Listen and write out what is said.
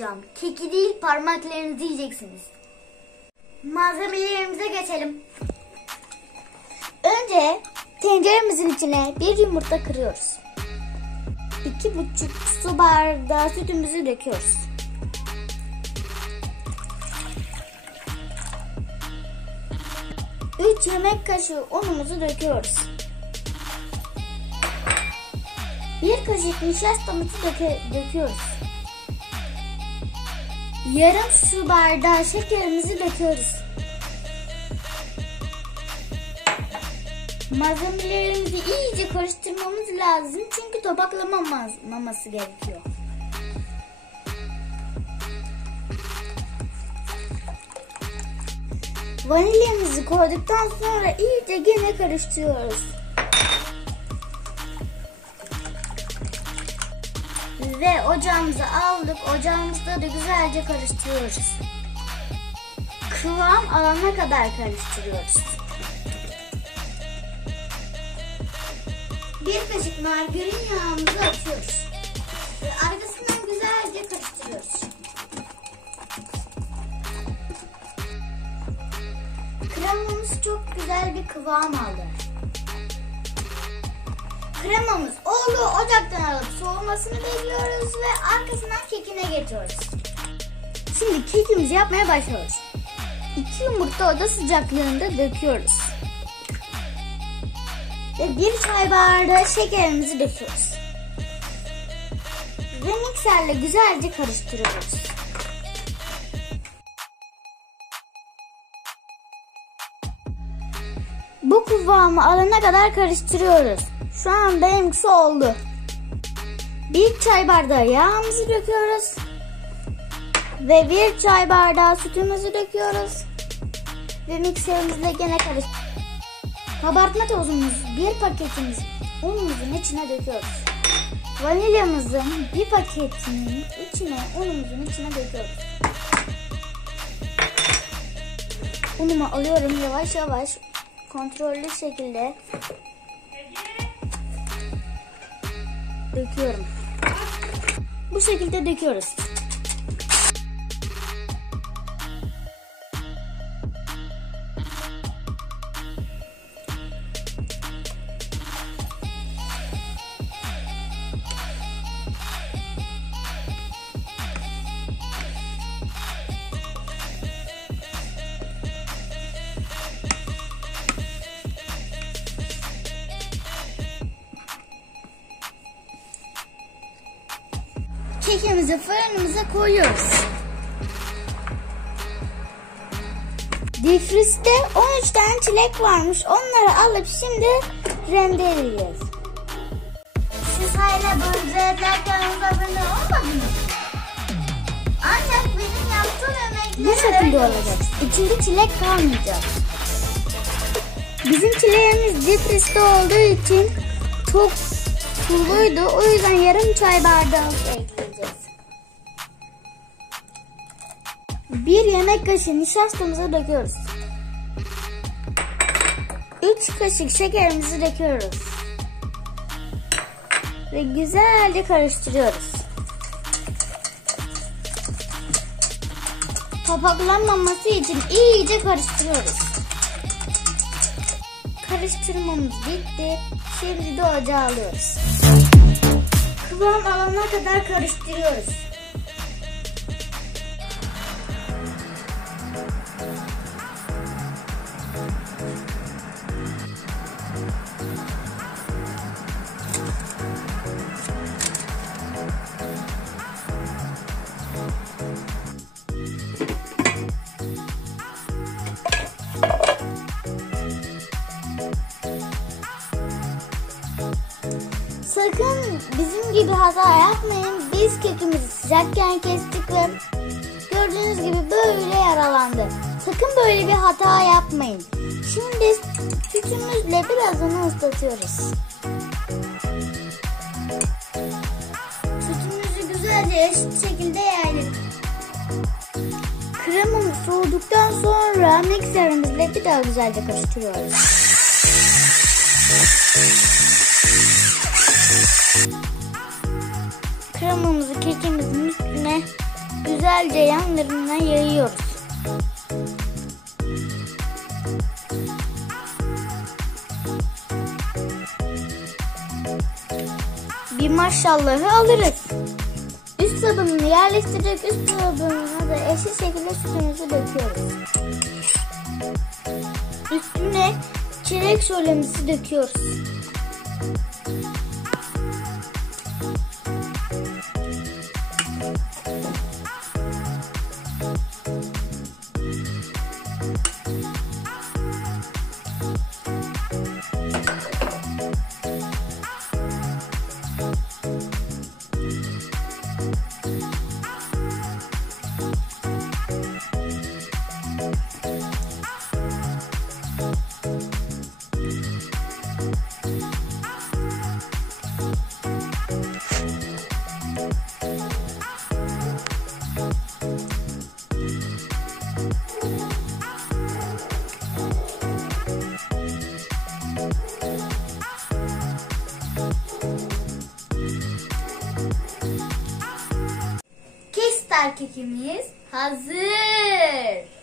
yapacağım. Keki değil, parmaklarınızı yiyeceksiniz. Malzemelerimize geçelim. Önce tenceremizin içine bir yumurta kırıyoruz. 2,5 su bardağı sütümüzü döküyoruz. 3 yemek kaşığı unumuzu döküyoruz. 1 kaşık nişastamızı döküyoruz. Yarım su bardağı şekerimizi döküyoruz. Malzemelerimizi iyice karıştırmamız lazım çünkü topaklamaması gerekiyor. Vanilyamızı koyduktan sonra iyice gene karıştırıyoruz. Ve ocağımıza aldık. Ocağımızda da güzelce karıştırıyoruz. Kıvam alana kadar karıştırıyoruz. 1 kaşık margarin yağımızı atıyoruz. Ve arkasından güzelce karıştırıyoruz. Kremamız çok güzel bir kıvam aldı. Kremamız oldu. Ocaktan alıp soğumasını bekliyoruz ve arkasından kekine geçiyoruz. Şimdi kekimizi yapmaya başlıyoruz. 2 yumurta oda sıcaklığında döküyoruz. Ve 1 çay bardağı şekerimizi döküyoruz. Ve mikserle güzelce karıştırıyoruz. Bu kıvamı alana kadar karıştırıyoruz. Şu an benimkisi oldu. 1 çay bardağı yağımızı döküyoruz. Ve 1 çay bardağı sütümüzü döküyoruz. Ve mikserimizle gene karıştırıyoruz. Kabartma tozumuzu 1 paketimiz unumuzun içine döküyoruz. Vanilyamızın 1 paketinin içine unumuzun içine döküyoruz. Unumu alıyorum yavaş yavaş kontrollü şekilde döküyorum. Bu şekilde döküyoruz. Kekimizi fırınımıza koyuyoruz. Difrizde 13 tane çilek varmış. Onları alıp şimdi rendeleyeceğiz. Siz hala bu ücretler kanalımıza abone olmadınız mı? Ancak benim yaptığım emekleri bu şekilde olacak. İçinde çilek kalmayacak. Bizim çileğimiz difrizde olduğu için çok suluydu. O yüzden yarım çay bardağı ekleyeceğiz. 1 yemek kaşığı nişastamızı döküyoruz. 3 kaşık şekerimizi döküyoruz. Ve güzelce karıştırıyoruz. Topaklanmaması için iyice karıştırıyoruz. Karıştırmamız bitti. Şimdi de ocağa alıyoruz. Kıvam alana kadar karıştırıyoruz. Sakın bizim gibi hata yapmayın. Biz kekimizi sıcakken kestik ve gördüğünüz gibi böyle yaralandı. Sakın böyle bir hata yapmayın. Şimdi sütümüzle biraz onu ıslatıyoruz. Sütümüzü güzelce eşit şekilde yaydık. Kremamız soğuduktan sonra mikserimizle bir daha güzelce karıştırıyoruz. Kremamızı kekimizin üstüne güzelce yanlarına yayıyoruz. Bir maşallahı alırız. Üst tabanını yerleştirerek üst tabanına da eşit şekilde sütümüzü döküyoruz. Üstüne çilek şölemizi döküyoruz. Kestar kekimiz hazır.